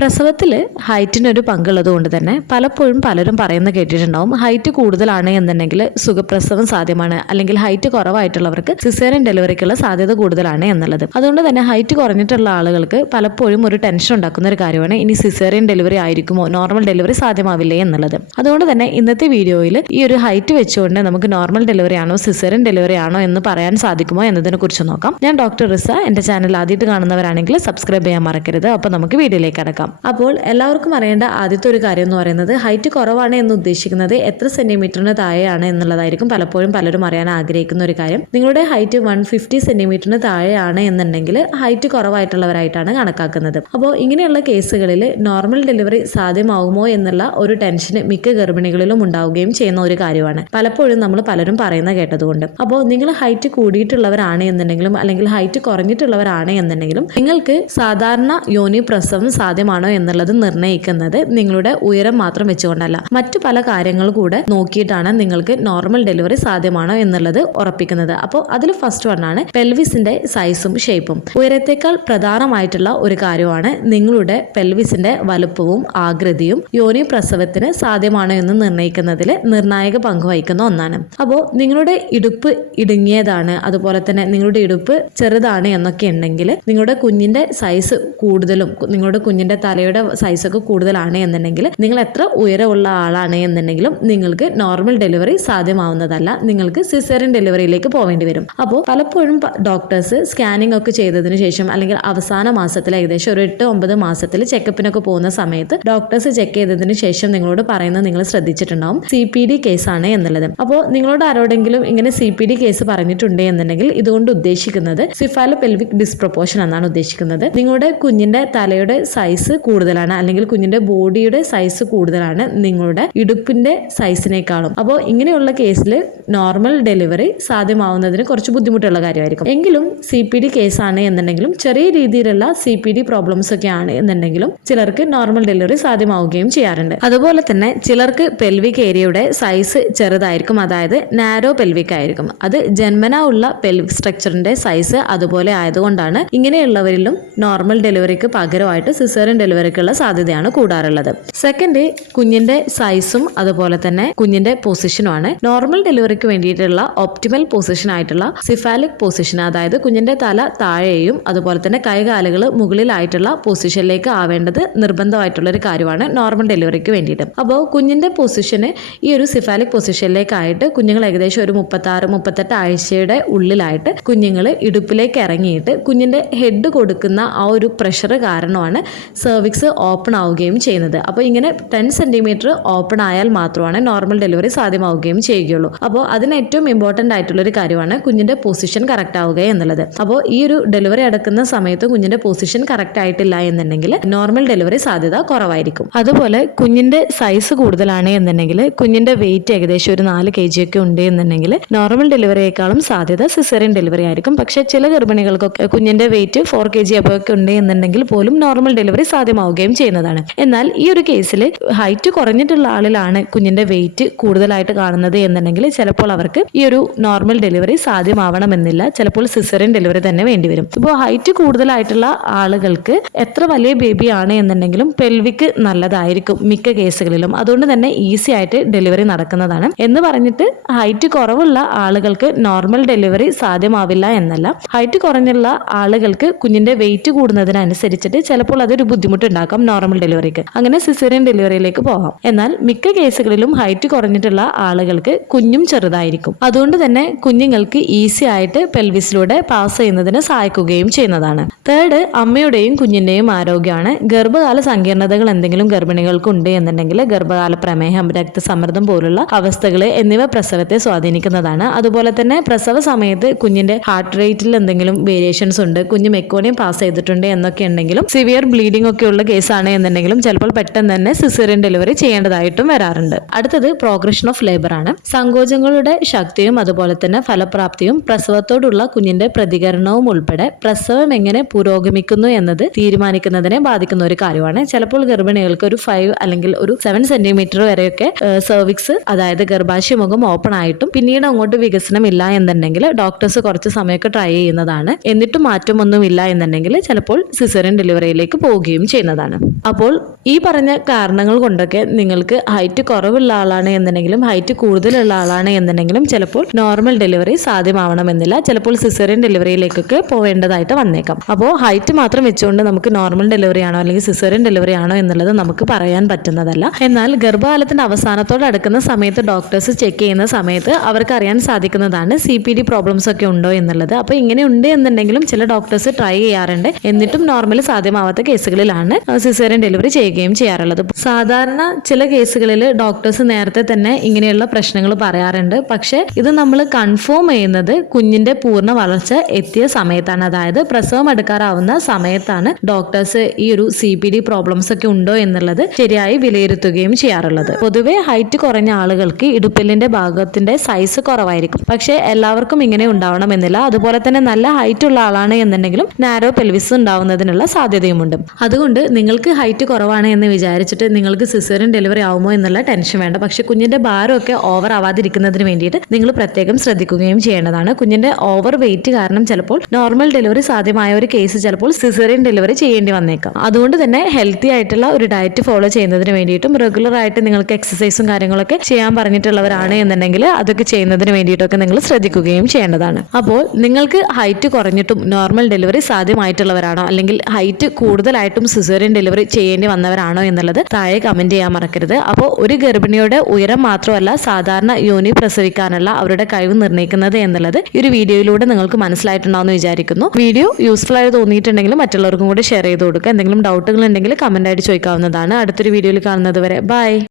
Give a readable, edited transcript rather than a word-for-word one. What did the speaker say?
പ്രസവത്തിൽ ഹൈറ്റിനൊരു പങ്കുള്ളത് തന്നെ പലപ്പോഴും പലരും പറയുന്ന കേട്ടിട്ടുണ്ടാവും, ഹൈറ്റ് കൂടുതലാണ് എന്നുണ്ടെങ്കിൽ സുഖപ്രസവം സാധ്യമാണ്, അല്ലെങ്കിൽ ഹൈറ്റ് കുറവായിട്ടുള്ളവർക്ക് സിസേറിയൻ ഡെലിവറിക്കുള്ള സാധ്യത കൂടുതലാണ് എന്നുള്ളത്. അതുകൊണ്ട് തന്നെ ഹൈറ്റ് കുറഞ്ഞിട്ടുള്ള ആളുകൾക്ക് പലപ്പോഴും ഒരു ടെൻഷൻ ഉണ്ടാക്കുന്ന ഒരു കാര്യമാണ്, ഇനി സിസേറിയൻ ഡെലിവറി ആയിരിക്കുമോ, നോർമൽ ഡെലിവറി സാധ്യമാവില്ലേ എന്നുള്ളത്. അതുകൊണ്ട് തന്നെ ഇന്നത്തെ വീഡിയോയിൽ ഈ ഒരു ഹൈറ്റ് വെച്ചുകൊണ്ട് നമുക്ക് നോർമൽ ഡെലിവറി ആണോ സിസേറിയൻ ഡെലിവറി ആണോ എന്ന് പറയാൻ സാധിക്കുമോ എന്നതിനെ കുറിച്ച് നോക്കാം. ഞാൻ ഡോക്ടർ റിസ. എൻ്റെ ചാനൽ ആദ്യമായിട്ട് കാണുന്നവരാണെങ്കിൽ സബ്സ്ക്രൈബ് ചെയ്യാൻ മറക്കരുത്. അപ്പോൾ നമുക്ക് വീഡിയോയിലേക്ക് കടക്കാം. അപ്പോൾ എല്ലാവർക്കും അറിയേണ്ട ആദ്യത്തെ ഒരു കാര്യം എന്ന് പറയുന്നത്, ഹൈറ്റ് കുറവാണ് എന്ന് ഉദ്ദേശിക്കുന്നത് എത്ര സെന്റിമീറ്ററിന് താഴെയാണ് എന്നുള്ളതായിരിക്കും പലപ്പോഴും പലരും അറിയാൻ ആഗ്രഹിക്കുന്ന ഒരു കാര്യം. നിങ്ങളുടെ ഹൈറ്റ് 150 സെന്റിമീറ്ററിന് താഴെയാണ് എന്നുണ്ടെങ്കിൽ ഹൈറ്റ് കുറവായിട്ടുള്ളവരായിട്ടാണ് കണക്കാക്കുന്നത്. അപ്പോൾ ഇങ്ങനെയുള്ള കേസുകളിൽ നോർമൽ ഡെലിവറി സാധ്യമാകുമോ എന്നുള്ള ഒരു ടെൻഷൻ മിക്ക ഗർഭിണികളിലും ഉണ്ടാവുകയും ചെയ്യുന്ന ഒരു കാര്യമാണ്, പലപ്പോഴും നമ്മൾ പലരും പറയുന്ന കേട്ടതുകൊണ്ട്. അപ്പോൾ നിങ്ങൾ ഹൈറ്റ് കൂടിയിട്ടുള്ളവരാണ് എന്നുണ്ടെങ്കിലും അല്ലെങ്കിൽ ഹൈറ്റ് കുറഞ്ഞിട്ടുള്ളവരാണ് എന്നുണ്ടെങ്കിലും നിങ്ങൾക്ക് സാധാരണ യോനി പ്രസവം സാധ്യമാണോ എന്നുള്ളത് നിർണ്ണയിക്കുന്നത് നിങ്ങളുടെ ഉയരം മാത്രം വെച്ചുകൊണ്ടല്ല, മറ്റു പല കാര്യങ്ങൾ കൂടെ നോക്കിയിട്ടാണ് നിങ്ങൾക്ക് നോർമൽ ഡെലിവറി സാധ്യമാണോ എന്നുള്ളത് ഉറപ്പിക്കുന്നത്. അപ്പോൾ അതിൽ ഫസ്റ്റ് വണ്ണാണ് പെൽവിസിന്റെ സൈസും ഷേപ്പും. ഉയരത്തേക്കാൾ പ്രധാനമായിട്ടുള്ള ഒരു കാര്യമാണ് നിങ്ങളുടെ പെൽവിസിന്റെ വലുപ്പവും ആകൃതിയും യോനി പ്രസവത്തിന് സാധ്യമാണോ എന്ന് നിർണ്ണയിക്കുന്നതിൽ നിർണായക പങ്ക് വഹിക്കുന്ന ഒന്നാണ്. അപ്പോൾ നിങ്ങളുടെ ഇടുപ്പ് ഇടുങ്ങിയതാണ്, അതുപോലെ തന്നെ നിങ്ങളുടെ ഇടുപ്പ് ചെറുതാണ് എന്നൊക്കെ ഉണ്ടെങ്കിൽ നിങ്ങളുടെ കുഞ്ഞിന്റെ സൈസ് കൂടുതലും നിങ്ങളുടെ കുഞ്ഞിന്റെ തലയുടെ സൈസൊക്കെ കൂടുതലാണ് എന്നുണ്ടെങ്കിൽ, നിങ്ങൾ എത്ര ഉയരമുള്ള ആളാണ് എന്നുണ്ടെങ്കിലും നിങ്ങൾക്ക് നോർമൽ ഡെലിവറി സാധ്യമാവുന്നതല്ല, നിങ്ങൾക്ക് സിസേറിയൻ ഡെലിവറിയിലേക്ക് പോവേണ്ടി വരും. അപ്പോൾ പലപ്പോഴും ഡോക്ടേഴ്സ് സ്കാനിങ് ഒക്കെ ചെയ്തതിനു ശേഷം അല്ലെങ്കിൽ അവസാന മാസത്തിൽ ഏകദേശം ഒരു 8-9 മാസത്തിൽ ചെക്കപ്പിനൊക്കെ പോകുന്ന സമയത്ത് ഡോക്ടേഴ്സ് ചെക്ക് ചെയ്തതിനു ശേഷം നിങ്ങളോട് പറയുന്നത് നിങ്ങൾ ശ്രദ്ധിച്ചിട്ടുണ്ടാവും, CPD കേസാണ് എന്നുള്ളത്. അപ്പോൾ നിങ്ങളോട് ആരോടെങ്കിലും ഇങ്ങനെ CPD കേസ് പറഞ്ഞിട്ടുണ്ട് എന്നുണ്ടെങ്കിൽ ഇതുകൊണ്ട് ഉദ്ദേശിക്കുന്നത് സിഫാലോ പെൽവിക് ഡിസ്പ്രൊപ്പോർഷൻ എന്നാണ് ഉദ്ദേശിക്കുന്നത്. നിങ്ങളുടെ കുഞ്ഞിന്റെ തലയുടെ സൈസ് കൂടുതലാണ് അല്ലെങ്കിൽ കുഞ്ഞിന്റെ ബോഡിയുടെ സൈസ് കൂടുതലാണ് നിങ്ങളുടെ ഇടുപ്പിന്റെ സൈസിനേക്കാളും. അപ്പോൾ ഇങ്ങനെയുള്ള കേസിൽ നോർമൽ ഡെലിവറി സാധ്യമാവുന്നതിന് കുറച്ച് ബുദ്ധിമുട്ടുള്ള കാര്യമായിരിക്കും. എങ്കിലും CPD കേസാണ് എന്നുണ്ടെങ്കിലും ചെറിയ രീതിയിലുള്ള CPD പ്രോബ്ലംസ് ഒക്കെ ആണ് എന്നുണ്ടെങ്കിലും ചിലർക്ക് നോർമൽ ഡെലിവറി സാധ്യമാവുകയും ചെയ്യാറുണ്ട്. അതുപോലെ തന്നെ ചിലർക്ക് പെൽവിക് ഏരിയയുടെ സൈസ് ചെറുതായിരിക്കും, അതായത് നാരോ പെൽവിക് ആയിരിക്കും. അത് ജന്മനാ ഉള്ള പെൽവിക് സ്ട്രക്ചറിന്റെ സൈസ് അതുപോലെ ആയതുകൊണ്ടാണ് ഇങ്ങനെയുള്ളവരിലും നോർമൽ ഡെലിവറിക്ക് പകരമായിട്ട് സിസേറിയൻ ഡെലിവറിക്കുള്ള സാധ്യതയാണ് കൂടാറുള്ളത്. സെക്കൻഡ്, കുഞ്ഞിന്റെ സൈസും അതുപോലെ തന്നെ കുഞ്ഞിന്റെ പൊസിഷനുമാണ്. നോർമൽ ഡെലിവറിക്ക് വേണ്ടിയിട്ടുള്ള ഒപ്റ്റിമൽ പൊസിഷൻ ആയിട്ടുള്ള സിഫാലിക് പൊസിഷൻ, അതായത് കുഞ്ഞിന്റെ തല താഴെയും അതുപോലെ തന്നെ കൈകാലുകൾ മുകളിലായിട്ടുള്ള പൊസിഷനിലേക്ക് ആവേണ്ടത് നിർബന്ധമായിട്ടുള്ള ഒരു കാര്യമാണ് നോർമൽ ഡെലിവറിക്ക് വേണ്ടിയിട്ട്. അപ്പോൾ കുഞ്ഞിന്റെ പൊസിഷന് ഈ ഒരു സിഫാലിക് പൊസിഷനിലേക്കായിട്ട് കുഞ്ഞുങ്ങൾ ഏകദേശം ഒരു 36-38 ആഴ്ചയുടെ ഉള്ളിലായിട്ട് കുഞ്ഞുങ്ങൾ ഇടുപ്പിലേക്ക് ഇറങ്ങിയിട്ട് കുഞ്ഞിന്റെ ഹെഡ് കൊടുക്കുന്ന ആ ഒരു പ്രഷർ കാരണമാണ് സെർവിക്സ് ഓപ്പൺ ആവുകയും ചെയ്യുന്നത്. അപ്പോൾ ഇങ്ങനെ 10 സെന്റിമീറ്റർ ഓപ്പൺ ആയാൽ മാത്രമാണ് നോർമൽ ഡെലിവറി സാധ്യമാവുകയും ചെയ്യുകയുള്ളൂ. അപ്പോൾ അതിന് ഏറ്റവും ഇമ്പോർട്ടൻ്റ് ആയിട്ടുള്ള ഒരു കാര്യമാണ് കുഞ്ഞിന്റെ പൊസിഷൻ കറക്റ്റ് ആവുക എന്നുള്ളത്. അപ്പോൾ ഈ ഒരു ഡെലിവറി നടക്കുന്ന സമയത്ത് കുഞ്ഞിന്റെ പൊസിഷൻ കറക്റ്റ് ആയിട്ടില്ല എന്നുണ്ടെങ്കിൽ നോർമൽ ഡെലിവറി സാധ്യത കുറവായിരിക്കും. അതുപോലെ കുഞ്ഞിന്റെ സൈസ് കൂടുതലാണ് എന്നുണ്ടെങ്കിൽ, കുഞ്ഞിന്റെ വെയിറ്റ് ഏകദേശം ഒരു 4 kg ഒക്കെ ഉണ്ട് എന്നുണ്ടെങ്കിൽ നോർമൽ ഡെലിവറിയേക്കാളും സാധ്യത സിസേറിയൻ ഡെലിവറി ആയിരിക്കും. പക്ഷേ ചില ഗർഭിണികൾക്കൊക്കെ കുഞ്ഞിന്റെ വെയിറ്റ് 4 kg ഒക്കെ ഉണ്ട് എന്നുണ്ടെങ്കിൽ പോലും നോർമൽ ഡെലിവറി സാധ്യമാവുകയും ചെയ്യുന്നതാണ്. എന്നാൽ ഈ ഒരു കേസിൽ ഹൈറ്റ് കുറഞ്ഞിട്ടുള്ള ആളിലാണ് കുഞ്ഞിന്റെ വെയിറ്റ് കൂടുതലായിട്ട് കാണുന്നത് എന്നുണ്ടെങ്കിൽ ചിലപ്പോൾ അവർക്ക് ഈ ഒരു നോർമൽ ഡെലിവറി സാധ്യമാവണമെന്നില്ല, ചിലപ്പോൾ സിസേറിയൻ ഡെലിവറി തന്നെ വേണ്ടിവരും. ഇപ്പോൾ ഹൈറ്റ് കൂടുതലായിട്ടുള്ള ആളുകൾക്ക് എത്ര വലിയ ബേബി ആണ് എന്നുണ്ടെങ്കിലും പെൽവിക്ക് നല്ലതായിരിക്കും മിക്ക കേസുകളിലും. അതുകൊണ്ട് തന്നെ ഈസി ആയിട്ട് ഡെലിവറി നടക്കുന്നതാണ്. എന്ന് പറഞ്ഞിട്ട് ഹൈറ്റ് കുറവുള്ള ആളുകൾക്ക് നോർമൽ ഡെലിവറി സാധ്യമാവില്ല എന്നല്ല, ഹൈറ്റ് കുറഞ്ഞുള്ള ആളുകൾക്ക് കുഞ്ഞിന്റെ വെയിറ്റ് കൂടുന്നതിനനുസരിച്ചിട്ട് ചിലപ്പോൾ അതൊരു ബുദ്ധിമുട്ടുണ്ടാക്കാം നോർമൽ ഡെലിവറിക്ക്. അങ്ങനെ സിസേറിയൻ ഡെലിവറിയിലേക്ക് പോകാം. എന്നാൽ മിക്ക കേസുകളിലും ഹൈറ്റ് കുറഞ്ഞിട്ടുള്ള ആളുകൾക്ക് കുഞ്ഞും ചെറുതായിരിക്കും. അതുകൊണ്ട് തന്നെ കുഞ്ഞുങ്ങൾക്ക് ഈസി ആയിട്ട് പെൽവിസിലൂടെ പാസ് ചെയ്യുന്നതിന് സഹായിക്കുകയും ചെയ്യുന്നതാണ്. തേർഡ്, അമ്മയുടെയും കുഞ്ഞിന്റെയും ആരോഗ്യമാണ്. ഗർഭകാല സങ്കീർണതകൾ എന്തെങ്കിലും ഗർഭിണികൾക്ക് ഉണ്ട് എന്നുണ്ടെങ്കിൽ ഗർഭകാല പ്രമേഹം, രക്തസമ്മർദ്ദം പോലുള്ള അവസ്ഥകൾ എന്നിവ പ്രസവത്തെ സ്വാധീനിക്കുന്നതാണ്. അതുപോലെ തന്നെ പ്രസവ സമയത്ത് കുഞ്ഞിന്റെ ഹാർട്ട് റേറ്റിൽ എന്തെങ്കിലും വേരിയേഷൻസ് ഉണ്ട്, കുഞ്ഞ് മെക്കോണിയം പാസ് ചെയ്തിട്ടുണ്ട് എന്നൊക്കെ ഉണ്ടെങ്കിലും, സിവിയർ ബ്ലീഡിംഗ് ഒക്കെ ഉള്ള കേസാണ് എന്നുണ്ടെങ്കിലും ചിലപ്പോൾ പെട്ടെന്ന് തന്നെ സിസേറിയൻ ഡെലിവറി ചെയ്യേണ്ടതായിട്ടും വരാറുണ്ട്. അടുത്തത് പ്രോഗ്രഷൻ ഓഫ് ലേബർ ആണ്. സങ്കോചങ്ങളുടെ ശക്തിയും അതുപോലെ തന്നെ ഫലപ്രാപ്തിയും പ്രസവത്തോടുള്ള കുഞ്ഞിന്റെ പ്രതികരണവും ഉൾപ്പെടെ പ്രസവം എങ്ങനെ പുരോഗമിക്കുന്നു എന്നത് തീരുമാനിക്കുന്നതിനെ ബാധിക്കുന്ന ഒരു കാര്യമാണ്. ചിലപ്പോൾ ഗർഭിണികൾക്ക് ഒരു 5 അല്ലെങ്കിൽ ഒരു 7 സെന്റിമീറ്റർ വരെയൊക്കെ സെർവിക്സ്, അതായത് ഗർഭാശയമുഖം ഓപ്പൺ ആയിട്ടും പിന്നീട് അങ്ങോട്ട് വികസനം ഇല്ല എന്നുണ്ടെങ്കിൽ ഡോക്ടേഴ്സ് കുറച്ച് സമയമൊക്കെ ട്രൈ ചെയ്യുന്നതാണ്. എന്നിട്ടും മാറ്റമൊന്നും ഇല്ല എന്നുണ്ടെങ്കിൽ ചിലപ്പോൾ സിസേറിയൻ ഡെലിവറിയിലേക്ക് പോവുകയും ചെയ്യുന്നതാണ്. അപ്പോൾ ഈ പറഞ്ഞ കാരണങ്ങൾ കൊണ്ടൊക്കെ നിങ്ങൾക്ക് ഹൈറ്റ് കുറവുള്ള ആളാണ് എന്നുണ്ടെങ്കിലും ഹൈറ്റ് കൂടുതലുള്ള ആളാണ് എന്നുണ്ടെങ്കിലും ചിലപ്പോൾ നോർമൽ ഡെലിവറി സാധ്യമാവണമെന്നില്ല. ചിലപ്പോൾ സിസേറിയൻ ഡെലിവറിയിലേക്കൊക്കെ പോവേണ്ടതായിട്ട് വന്നേക്കാം. അപ്പോൾ ഹൈറ്റ് മാത്രം വെച്ചുകൊണ്ട് നമുക്ക് നോർമൽ ഡെലിവറി ആണോ അല്ലെങ്കിൽ സിസേറിയൻ ഡെലിവറി ആണോ എന്നുള്ളത് നമുക്ക് പറയാൻ പറ്റുന്നതല്ല. എന്നാൽ ഗർഭകാലത്തിന്റെ അവസാനത്തോട് അടുക്കുന്ന സമയത്ത് ഡോക്ടേഴ്സ് ചെക്ക് ചെയ്യുന്ന സമയത്ത് അവർക്ക് അറിയാൻ സാധിക്കുന്നതാണ് CPD പ്രോബ്ലംസ് ഒക്കെ ഉണ്ടോ എന്നുള്ളത്. അപ്പോൾ ഇങ്ങനെ ഉണ്ട് എന്നുണ്ടെങ്കിലും ചില ഡോക്ടേഴ്സ് ട്രൈ ചെയ്യാറുണ്ട്. എന്നിട്ടും നോർമൽ സാധ്യമാവാത്ത കേസുകളിലാണ് സിസേറിയൻ ഡെലിവറി ചെയ്യുകയും ചെയ്യാറുള്ളത്. സാധാരണ ചില കേസുകളിൽ ഡോക്ടേഴ്സ് നേരത്തെ തന്നെ ഇങ്ങനെയുള്ള പ്രശ്നങ്ങൾ പറയാറുണ്ട്. പക്ഷേ ഇത് നമ്മൾ കൺഫേം ചെയ്യുന്നത് കുഞ്ഞിന്റെ പൂർണ്ണ വളർച്ച എത്തിയ സമയത്താണ്. അതായത് പ്രസവം എടുക്കാറാവുന്ന സമയത്താണ് ഡോക്ടേഴ്സ് ഈ ഒരു CPD പ്രോബ്ലംസ് ഒക്കെ ഉണ്ടോ എന്നുള്ളത് ശരിയായി വിലയിരുത്തുകയും ചെയ്യാറുള്ളത്. പൊതുവെ ഹൈറ്റ് കുറഞ്ഞ ആളുകൾക്ക് ഇടുപ്പെല്ലിന്റെ ഭാഗത്തിന്റെ സൈസ് കുറവായിരിക്കും. പക്ഷേ എല്ലാവർക്കും ഇങ്ങനെ ഉണ്ടാവണമെന്നില്ല. അതുപോലെ തന്നെ നല്ല ഹൈറ്റ് ഉള്ള ആളാണ് എന്നുണ്ടെങ്കിലും നാരോ പെൽവിസ് ഉണ്ടാവുന്നതിനുള്ള സാധ്യതയുമുണ്ട്. അതുകൊണ്ട് നിങ്ങൾക്ക് ഹൈറ്റ് കുറവാണ് എന്ന് വിചാരിച്ചിട്ട് നിങ്ങൾക്ക് സിസേറിയൻ ഡെലിവറി ആവുമോ എന്നുള്ള ടെൻഷൻ വേണ്ട. പക്ഷേ കുഞ്ഞിന്റെ ഭാരമൊക്കെ ഓവർ ആവാതിരിക്കുന്നതിന് വേണ്ടിയിട്ട് നിങ്ങൾ പ്രത്യേകം ശ്രദ്ധിക്കുകയും ചെയ്യേണ്ടതാണ്. കുഞ്ഞിന്റെ ഓവർ വെയിറ്റ് കാരണം ചിലപ്പോൾ നോർമൽ ഡെലിവറി സാധ്യമായ ഒരു കേസ് ചിലപ്പോൾ സിസേറിയൻ ഡെലിവറി ചെയ്യേണ്ടി വന്നേക്കാം. അതുകൊണ്ട് തന്നെ ഹെൽത്തി ആയിട്ടുള്ള ഒരു ഡയറ്റ് ഫോളോ ചെയ്യുന്നതിന് വേണ്ടിയിട്ടും റെഗുലർ ആയിട്ട് നിങ്ങൾക്ക് എക്സസൈസും കാര്യങ്ങളൊക്കെ ചെയ്യാൻ പറഞ്ഞിട്ടുള്ളവരാണ് എന്നുണ്ടെങ്കിൽ അതൊക്കെ ചെയ്യുന്നതിന് വേണ്ടിയിട്ടൊക്കെ നിങ്ങൾ ശ്രദ്ധിക്കുകയും ചെയ്യേണ്ടതാണ്. അപ്പോൾ നിങ്ങൾക്ക് ഹൈറ്റ് കുറഞ്ഞിട്ടും നോർമൽ ഡെലിവറി സാധ്യമായിട്ടുള്ളവരാണോ അല്ലെങ്കിൽ ഹൈറ്റ് കൂടുതലായിട്ടും സിസേറിയൻ ഡെലിവറി ചെയ്യേണ്ടി വന്നവരാണോ എന്നുള്ളത് താഴെ കമന്റ് ചെയ്യാൻ മറക്കരുത്. അപ്പോൾ ഒരു ഗർഭിണിയുടെ ഉയരം മാത്രമല്ല സാധാരണ യോനി പ്രസവിക്കാനുള്ള അവരുടെ കഴിവ് നിർണ്ണയിക്കുന്നത് എന്നുള്ളത് ഈ ഒരു വീഡിയോയിലൂടെ നിങ്ങൾക്ക് മനസ്സിലായിട്ടുണ്ടാവുമെന്ന് വിചാരിക്കുന്നു. വീഡിയോ യൂസ്ഫുൾ ആയി തോന്നിയിട്ടുണ്ടെങ്കിൽ മറ്റുള്ളവർക്കും കൂടി ഷെയർ ചെയ്ത് കൊടുക്കുക. എന്തെങ്കിലും ഡൗട്ടുകൾ ഉണ്ടെങ്കിൽ കമന്റ് ആയിട്ട് ചോദിക്കാവുന്നതാണ്. അടുത്തൊരു വീഡിയോയിൽ കാണുന്നത് വരെ ബൈ.